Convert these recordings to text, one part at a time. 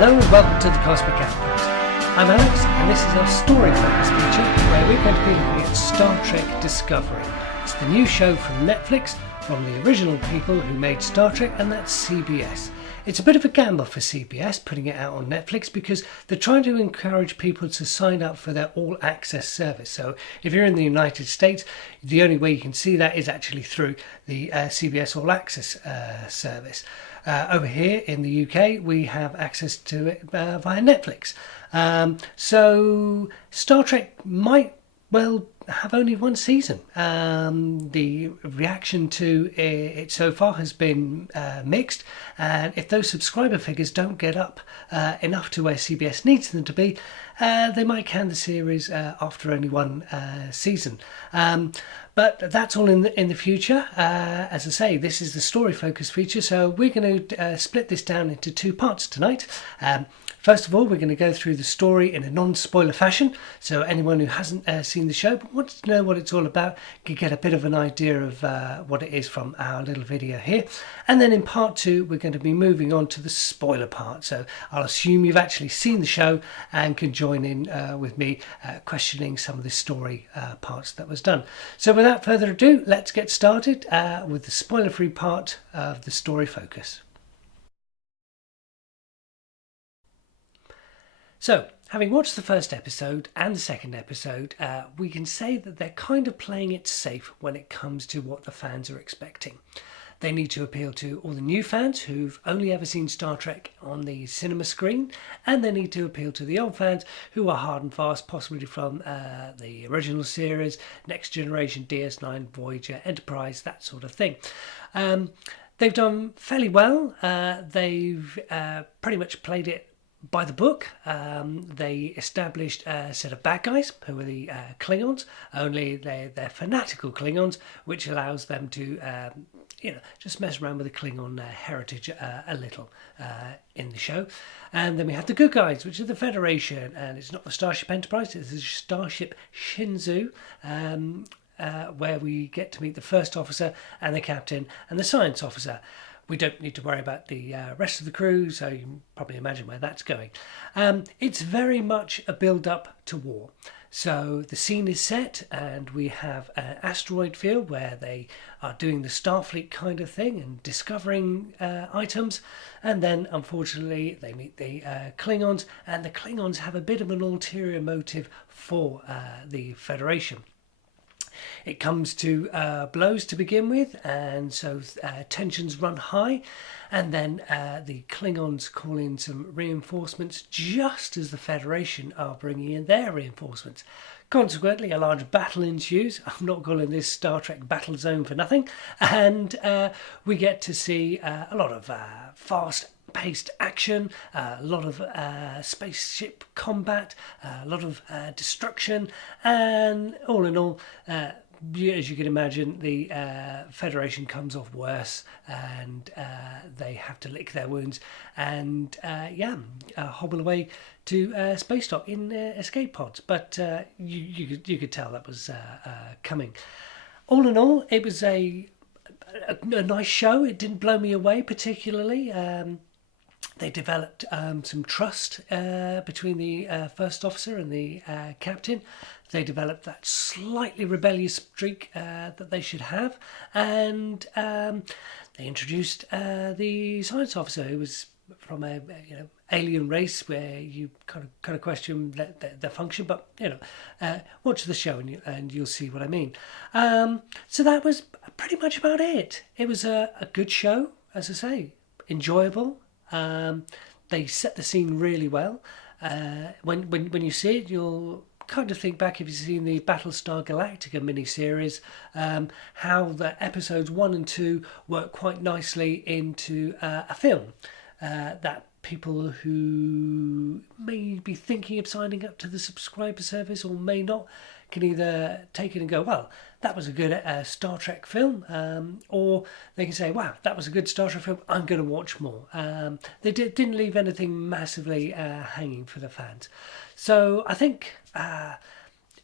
Hello and welcome to the Cosmic Output. I'm Alex and this is our story focus feature where we're going to be looking at Star Trek Discovery. It's the new show from Netflix, from the original people who made Star Trek, and that's CBS. It's a bit of a gamble for CBS putting it out on Netflix because they're trying to encourage people to sign up for their all-access service. So if you're in the United States, the only way you can see that is actually through the CBS All-Access service. Over here in the UK, we have access to it via Netflix. So Star Trek might well have only one season. The reaction to it so far has been mixed, and if those subscriber figures don't get up enough to where CBS needs them to be, they might can the series after only one season. But that's all in the future. As I say, this is the story focus feature, so we're going to split this down into two parts tonight. First of all, we're going to go through the story in a non-spoiler fashion, so anyone who hasn't seen the show but wants to know what it's all about can get a bit of an idea of what it is from our little video here. And then in part two, we're going to be moving on to the spoiler part, so I'll assume you've actually seen the show and can join in with me questioning some of the story parts that was done. So without further ado, let's get started with the spoiler-free part of the story focus. So, having watched the first episode and the second episode, we can say that they're kind of playing it safe when it comes to what the fans are expecting. They need to appeal to all the new fans who've only ever seen Star Trek on the cinema screen, and they need to appeal to the old fans who are hard and fast, possibly from the original series, Next Generation, DS9, Voyager, Enterprise, that sort of thing. They've done fairly well. They've pretty much played it by the book. They established a set of bad guys who are the Klingons, only they're fanatical Klingons, which allows them to just mess around with the Klingon heritage a little in the show. And then we have the good guys, which are the Federation, and it's not the Starship Enterprise, it's the Starship Shinzu, where we get to meet the first officer and the captain and the science officer. We don't need to worry about the rest of the crew, so you can probably imagine where that's going. It's very much a build-up to war. So the scene is set, and we have an asteroid field where they are doing the Starfleet kind of thing and discovering items. And then, unfortunately, they meet the Klingons, and the Klingons have a bit of an ulterior motive for the Federation. It comes to blows to begin with, and so tensions run high, and then the Klingons call in some reinforcements just as the Federation are bringing in their reinforcements. Consequently, a large battle ensues. I'm not calling this Star Trek battle zone for nothing, and we get to see a lot of fast-paced action, a lot of spaceship combat, a lot of destruction, and all in all, as you can imagine, the Federation comes off worse, and they have to lick their wounds and hobble away to space dock in escape pods. But you could tell that was coming. All in all, it was a nice show. It didn't blow me away particularly. They developed some trust between the first officer and the captain. They developed that slightly rebellious streak that they should have, and they introduced the science officer, who was from a alien race where you kind of question their function. But watch the show and you'll see what I mean. So that was pretty much about it. It was a good show, as I say, enjoyable. They set the scene really well. When you see it, you'll kind of think back, if you've seen the Battlestar Galactica miniseries, how the episodes 1 and 2 work quite nicely into a film that people who may be thinking of signing up to the subscriber service or may not can either take it and go, well, that was a good Star Trek film, or they can say, wow, that was a good Star Trek film, I'm going to watch more. They didn't leave anything massively hanging for the fans. So I think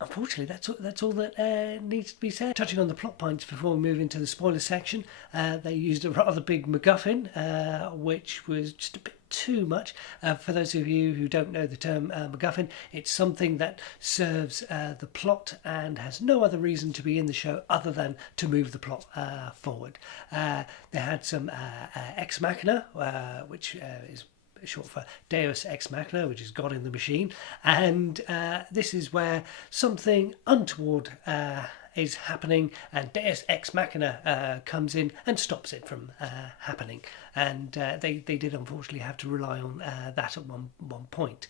unfortunately, that's all that needs to be said. Touching on the plot points before we move into the spoiler section, they used a rather big MacGuffin, which was just a bit too much. For those of you who don't know the term MacGuffin, it's something that serves the plot and has no other reason to be in the show other than to move the plot forward. They had some Ex Machina, which is short for Deus Ex Machina, which is God in the machine, and this is where something untoward is happening, and Deus Ex Machina comes in and stops it from happening, and they did unfortunately have to rely on that at one point.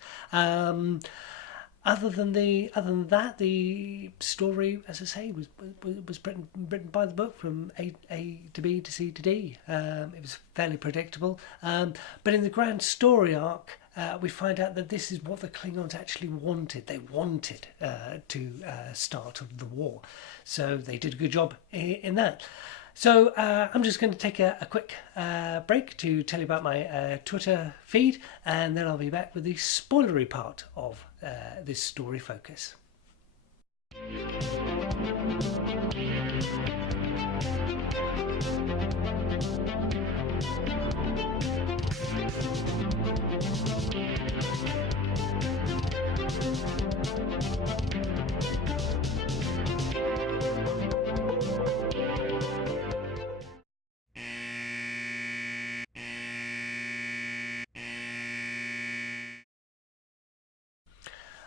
Other than that, the story, as I say, was written by the book from A to B to C to D. It was fairly predictable, but in the grand story arc, we find out that this is what the Klingons actually wanted. They wanted to start the war, so they did a good job in that. So I'm just going to take a quick break to tell you about my Twitter feed, and then I'll be back with the spoilery part of this story focus.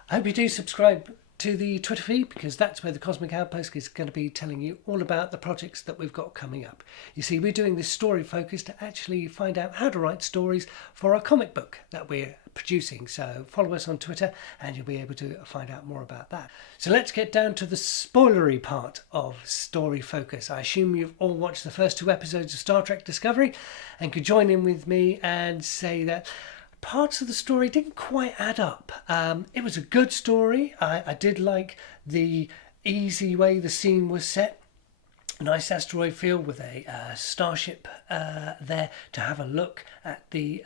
I hope you do subscribe to the Twitter feed, because that's where the Cosmic Outpost is going to be telling you all about the projects that we've got coming up. You see, we're doing this story focus to actually find out how to write stories for a comic book that we're producing. So follow us on Twitter and you'll be able to find out more about that. So let's get down to the spoilery part of story focus. I assume you've all watched the first 2 episodes of Star Trek Discovery and could join in with me and say that parts of the story didn't quite add up. It was a good story. I did like the easy way the scene was set. A nice asteroid field with a starship there to have a look at the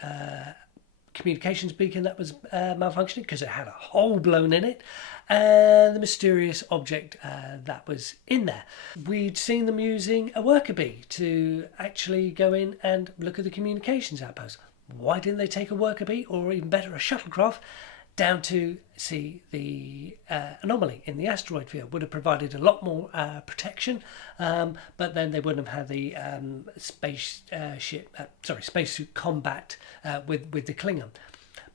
communications beacon that was malfunctioning because it had a hole blown in it, and the mysterious object that was in there. We'd seen them using a worker bee to actually go in and look at the communications outpost. Why didn't they take a worker bee, or even better, a shuttlecraft, down to see the anomaly in the asteroid field? Would have provided a lot more protection, but then they wouldn't have had the spacesuit combat with the Klingon.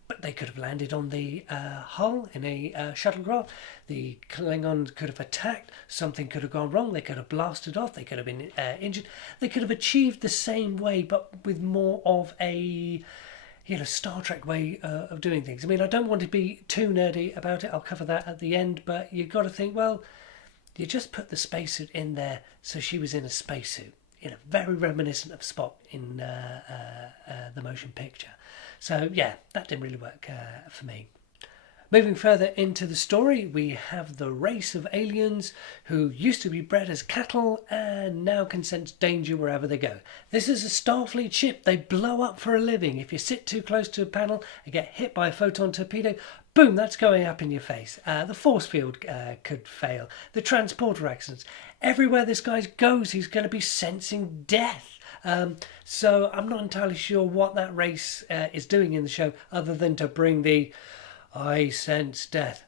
But they could have landed on the hull in a shuttlecraft. The Klingons could have attacked. Something could have gone wrong. They could have blasted off. They could have been injured. They could have achieved the same way, but with more of a Star Trek way of doing things. I mean, I don't want to be too nerdy about it. I'll cover that at the end. But you've got to think, well, you just put the spacesuit in there, so she was in a spacesuit. Very reminiscent of Spock in the motion picture. So yeah, that didn't really work for me. Moving further into the story, we have the race of aliens who used to be bred as cattle and now can sense danger wherever they go. This is a Starfleet ship. They blow up for a living. If you sit too close to a panel and get hit by a photon torpedo, boom, that's going up in your face. The force field could fail. The transporter accidents. Everywhere this guy goes, he's going to be sensing death. So I'm not entirely sure what that race is doing in the show, other than to bring the "I sense death"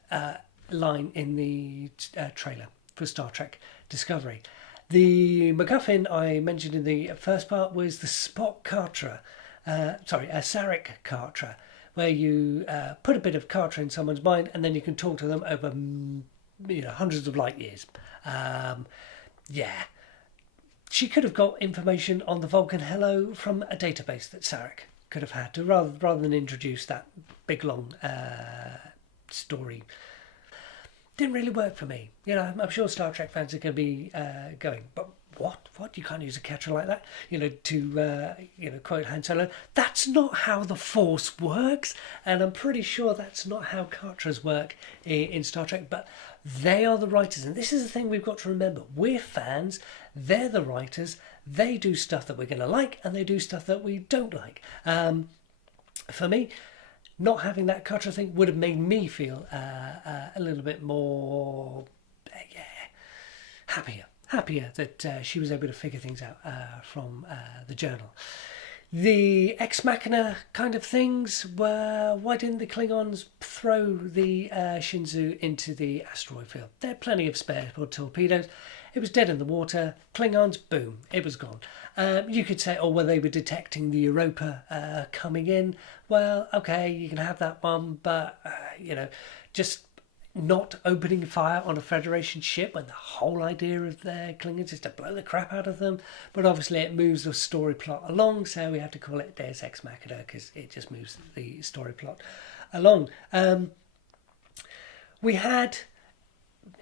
line in the trailer for Star Trek Discovery. The MacGuffin I mentioned in the first part was the Spock Kartra, a Sarek Kartra, where you put a bit of Kartra in someone's mind and then you can talk to them over hundreds of light years. She could have got information on the Vulcan hello from a database that Sarek could have had to, rather than introduce that big long story. Didn't really work for me. I'm sure Star Trek fans are going to be going, but what? You can't use a catcher like that? To quote Han Solo, that's not how the Force works. And I'm pretty sure that's not how Kartras work in Star Trek. But they are the writers, and this is the thing we've got to remember. We're fans. They're the writers. They do stuff that we're going to like, and they do stuff that we don't like. For me, not having that cutter, I think, would have made me feel a little bit more, yeah, happier that she was able to figure things out from the journal. The ex machina kind of things were, why didn't the Klingons throw the Shinzu into the asteroid field? There are plenty of spare torpedoes. It was dead in the water. Klingons, boom, it was gone. You could say, oh, well, they were detecting the Europa coming in. Well, okay, you can have that one, but, just not opening fire on a Federation ship when the whole idea of their Klingons is to blow the crap out of them. But obviously it moves the story plot along, so we have to call it Deus Ex Machina because it just moves the story plot along. We had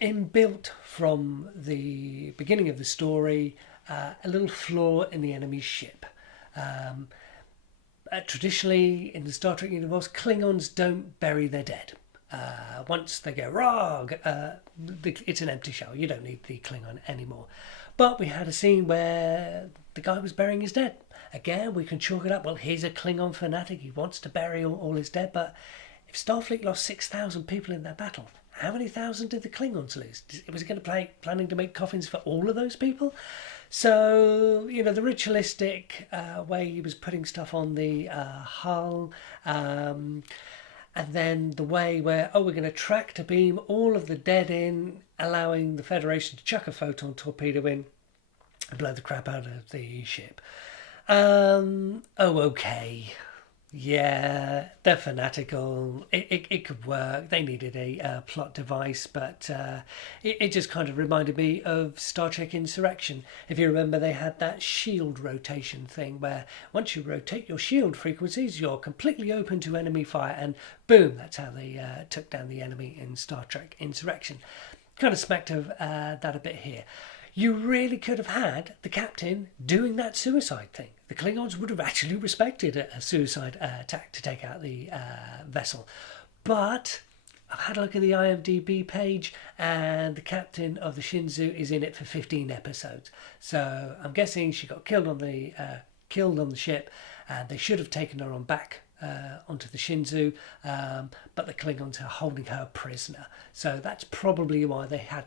inbuilt from the beginning of the story a little flaw in the enemy's ship. Traditionally, in the Star Trek universe, Klingons don't bury their dead. Once they go rog, it's an empty shell. You don't need the Klingon anymore. But we had a scene where the guy was burying his dead. Again, we can chalk it up. Well, he's a Klingon fanatic. He wants to bury all his dead. But if Starfleet lost 6,000 people in that battle, how many thousand did the Klingons lose? Was it going to planning to make coffins for all of those people? So, the ritualistic way he was putting stuff on the hull, and then the way where, we're going to tractor beam all of the dead in, allowing the Federation to chuck a photon torpedo in and blow the crap out of the ship. Okay. Yeah, they're fanatical. It could work. They needed a plot device, but it just kind of reminded me of Star Trek Insurrection. If you remember, they had that shield rotation thing where once you rotate your shield frequencies, you're completely open to enemy fire, and boom, that's how they took down the enemy in Star Trek Insurrection. Kind of smacked of that a bit here. You really could have had the captain doing that suicide thing. The Klingons would have actually respected a suicide attack to take out the vessel. But I've had a look at the IMDb page, and the captain of the Shinzu is in it for 15 episodes. So I'm guessing she got killed on the ship, and they should have taken her on back onto the Shinzu, but the Klingons are holding her prisoner. So that's probably why they had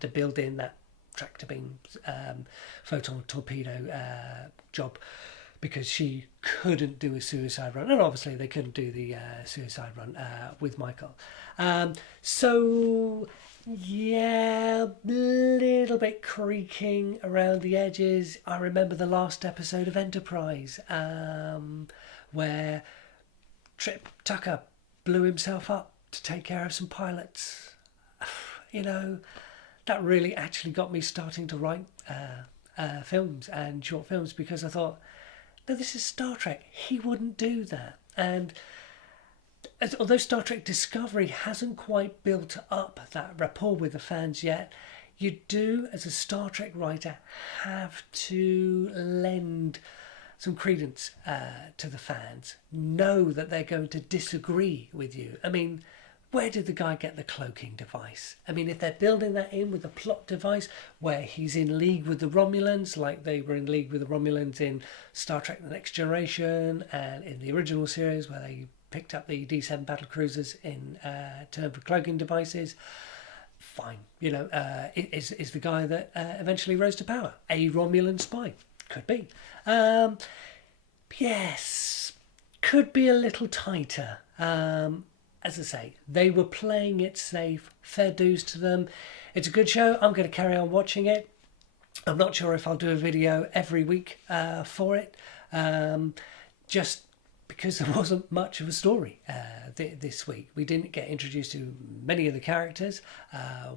to build in that tractor beam photon torpedo job, because she couldn't do a suicide run, and obviously they couldn't do the suicide run with Michael. So yeah, a little bit creaking around the edges. I remember the last episode of Enterprise where Trip Tucker blew himself up to take care of some pilots. That really actually got me starting to write films and short films, because I thought, no, this is Star Trek. He wouldn't do that. And although Star Trek Discovery hasn't quite built up that rapport with the fans yet, you do, as a Star Trek writer, have to lend some credence to the fans. Know that they're going to disagree with you. I mean, where did the guy get the cloaking device? I mean, if they're building that in with a plot device where he's in league with the Romulans, like they were in league with the Romulans in Star Trek The Next Generation and in the original series where they picked up the D7 battlecruisers in terms of cloaking devices, fine. Is the guy that eventually rose to power a Romulan spy? Could be. Yes, could be a little tighter. As I say, they were playing it safe. Fair dues to them. It's a good show. I'm going to carry on watching it. I'm not sure if I'll do a video every week for it, just because there wasn't much of a story this week. We didn't get introduced to many of the characters.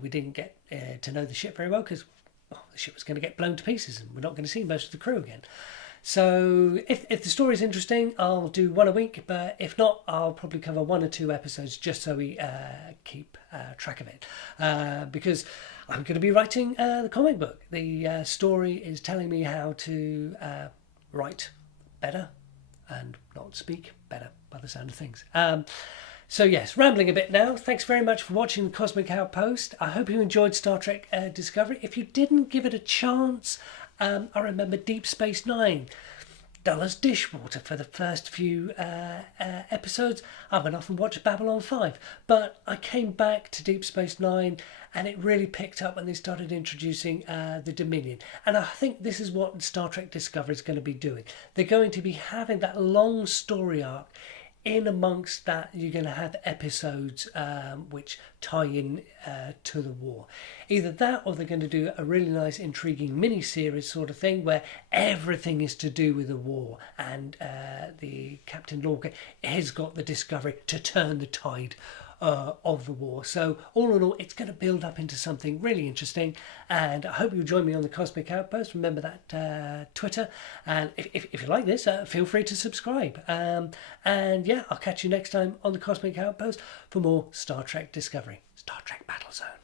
We didn't get to know the ship very well because the ship was going to get blown to pieces and we're not going to see most of the crew again. So if the story's interesting, I'll do one a week, but if not, I'll probably cover 1 or 2 episodes just so we keep track of it. Because I'm going to be writing the comic book. The story is telling me how to write better and not speak better, by the sound of things. So yes, rambling a bit now. Thanks very much for watching the Cosmic Outpost. I hope you enjoyed Star Trek Discovery. If you didn't give it a chance, I remember Deep Space Nine. dull as dishwater for the first few episodes. I went off and watched Babylon 5, but I came back to Deep Space Nine and it really picked up when they started introducing the Dominion. And I think this is what Star Trek Discovery is going to be doing. They're going to be having that long story arc. In amongst that, you're going to have episodes which tie in to the war. Either that, or they're going to do a really nice, intriguing mini-series sort of thing where everything is to do with the war, and the Captain Lorca has got the discovery to turn the tide of the war. So all in all, it's going to build up into something really interesting, and I hope you'll join me on the Cosmic Outpost. Remember that Twitter, and if you like this, feel free to subscribe. And yeah, I'll catch you next time on the Cosmic Outpost for more Star Trek Discovery, Star Trek Battlezone.